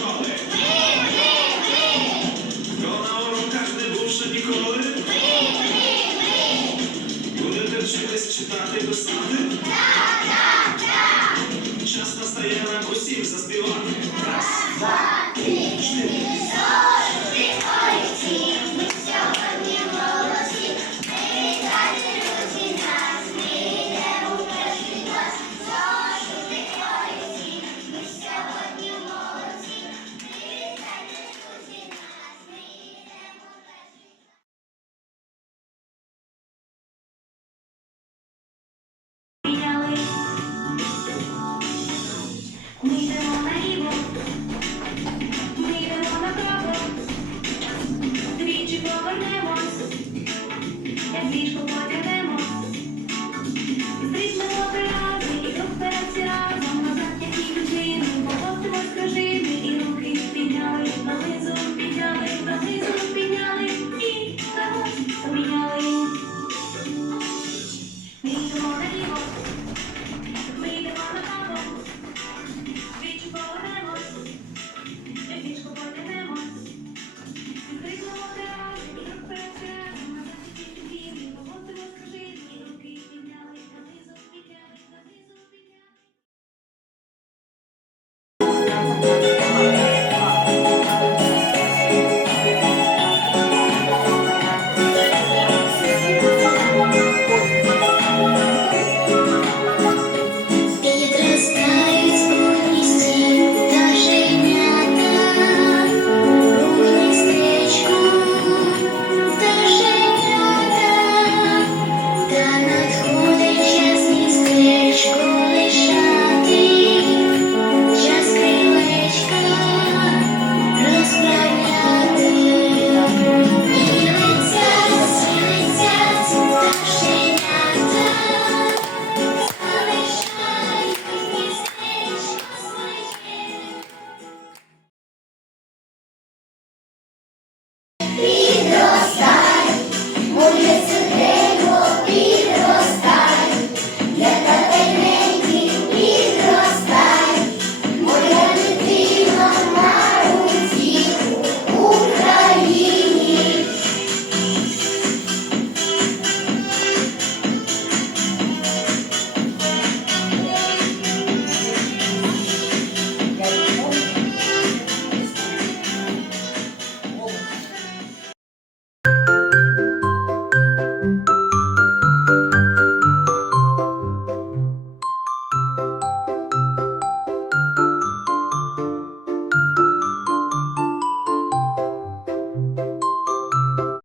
школи. На уроках не був ще ніколи? Будете вчитись читати і писати? Час настає нам усім заспівати. Раз, два, три, чотири.